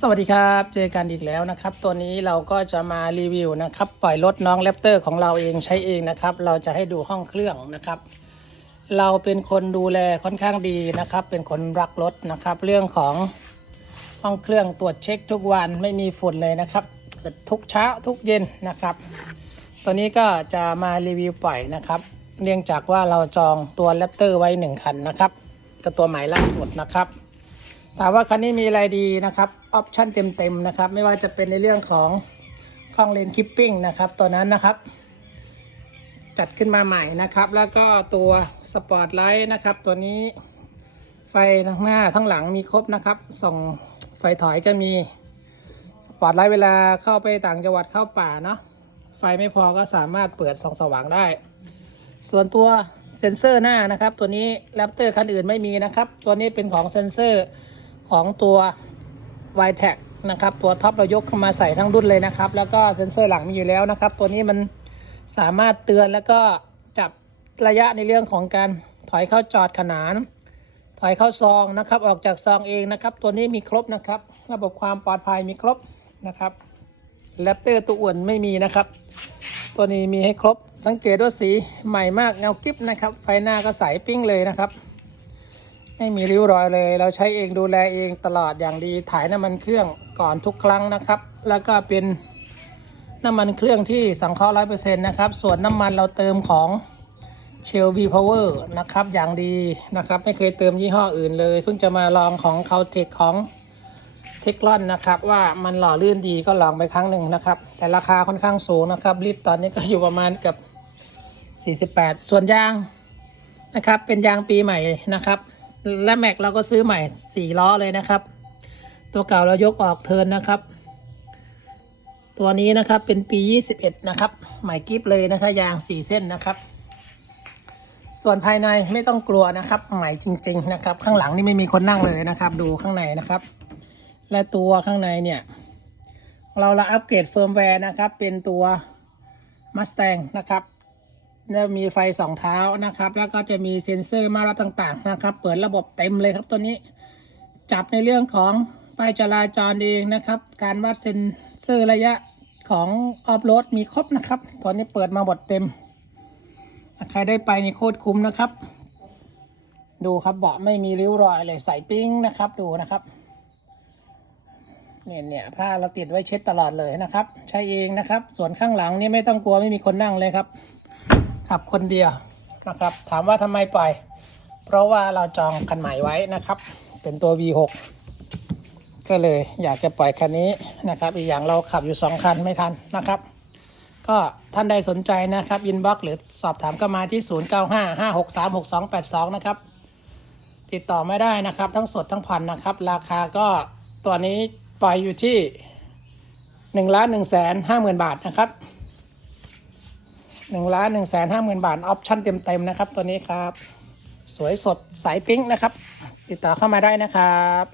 สวัสดีครับ เจอกันอีกแล้วนะครับ ตัวนี้เราก็จะมารีวิวนะครับ ปล่อยรถน้องแรปเตอร์ของเราเองใช้เองนะครับ เราจะให้ดูห้องเครื่องนะครับ เราเป็นคนดูแลค่อนข้างดีนะครับ เป็นคนรักรถนะครับ เรื่องของห้องเครื่องตรวจเช็คทุกวันไม่มีฝุ่นเลยนะครับเปิดทุกเช้าทุกเย็นนะครับ ตัวนี้ก็จะมารีวิวปล่อยนะครับ เนื่องจากว่าเราจองตัวแรปเตอร์ไว้หนึ่งคันนะครับกับตัวใหม่ล่าสุดนะครับ ถามว่าคันนี้มีอะไรดีนะครับ ออปชั่นเต็มๆนะครับ ไม่ว่าจะเป็นในเรื่องของกล้องเลนคิปปิ้งนะครับ ตัวนั้นนะครับ จัดขึ้นมาใหม่นะครับ แล้วก็ตัวสปอร์ตไลท์นะครับ ตัวนี้ไฟทั้งหน้าทั้งหลังมีครบนะครับ ส่องไฟถอยก็มีสปอร์ตไลท์เวลาเข้าไปต่างจังหวัดเข้าป่าเนาะไฟไม่พอก็สามารถเปิดส่องสว่างได้ ส่วนตัวเซ็นเซอร์หน้านะครับ ตัวนี้แรปเตอร์คันอื่นไม่มีนะครับ ตัวนี้เป็นของเซ็นเซอร์ ของตัว y t e c นะครับตัวท็อปเรายกเข้ามาใส่ทั้งรุ่นเลยนะครับ แล้วก็เซ็นเซอร์หลังมีอยู่แล้วนะครับ ตัวนี้มันสามารถเตือนแล้วก็จับระยะในเรื่องของการถอยเข้าจอดขนาน ถอยเข้าซองนะครับ ออกจากซองเองนะครับ ตัวนี้มีครบนะครับ ระบบความปลอดภัยมีครบนะครับแรปเตอร์ตัวอ้วนไม่มีนะครับ ตัวนี้มีให้ครบสังเกตว่าสีใหม่มากเงากิ๊บนะครับ ไฟหน้าก็ใสปิ้งเลยนะครับ ไม่มีริ้วรอยเลย เราใช้เองดูแลเองตลอดอย่างดีถ่ายน้ำมันเครื่องก่อนทุกครั้งนะครับ แล้วก็เป็นน้ำมันเครื่องที่สังเคราะห์ร้อยเปอร์เซ็นต์นะครับ ส่วนน้ำมันเราเติมของเชลบีพาวเวอร์นะครับ อย่างดีนะครับ ไม่เคยเติมยี่ห้ออื่นเลย เพิ่งจะมาลองของเคาเทคของเทคลอนนะครับ ว่ามันหล่อลื่นดีก็ลองไปครั้งหนึ่งนะครับ แต่ราคาค่อนข้างสูงนะครับลิตรตอนนี้ก็อยู่ประมาณกับ 48 ส่วนยางนะครับ เป็นยางปีใหม่นะครับ และแม็กเราก็ซื้อใหม่4ล้อเลยนะครับ ตัวเก่าเรายกออกเทินนะครับ ตัวนี้นะครับเป็นปี 21 นะครับใหม่กิฟเลยนะคะยาง4เส้นนะครับ ส่วนภายในไม่ต้องกลัวนะครับ ใหม่จริง ๆ นะครับ ข้างหลังนี่ไม่มีคนนั่งเลยนะครับ ดูข้างในนะครับ และตัวข้างในเนี่ย เราละอัปเกรดเฟิร์มแวร์นะครับ เป็นตัว Mustang นะครับ แล้วมีไฟสองเท้านะครับ แล้วก็จะมีเซ็นเซอร์มารับต่างๆนะครับ เปิดระบบเต็มเลยครับตัวนี้ จับในเรื่องของป้ายจราจรเองนะครับ การวัดเซ็นเซอร์ระยะของออฟโรดมีครบนะครับตอนนี้เปิดมาหมดเต็ม ใครได้ไปนี่โคตรคุ้มนะครับ ดูครับเบาะไม่มีริ้วรอยเลยใส่ปิ้งนะครับดูนะครับเนี่ยเนี่ยผ้าเราติดไว้เช็ดตลอดเลยนะครับ ใช้เองนะครับ ส่วนข้างหลังนี่ไม่ต้องกลัวไม่มีคนนั่งเลยครับ ขับคนเดียวนะครับ ถามว่าทำไมปล่อย เพราะว่าเราจองคันใหม่ไว้นะครับ เป็นตัว V6 ก็เลยอยากจะปล่อยคันนี้นะครับ อีกอย่างเราขับอยู่ 2 คันไม่ทันนะครับ ก็ท่านใดสนใจนะครับอินบ็อกหรือสอบถามก็มาที่ 0955636282 นะครับ ติดต่อไม่ได้นะครับ ทั้งสดทั้งผ่อนนะครับ ราคาก็ตัวนี้ปล่อยอยู่ที่1นึ่งล้านหนึ่งแสนห้าหมื่นบาทนะครับ หนึ่งล้านหนึ่งแสนห้าหมื่นบาท ออปชั่นเต็มๆนะครับตัวนี้ครับ สวยสดสายปิ๊งนะครับ ติดต่อเข้ามาได้นะครับ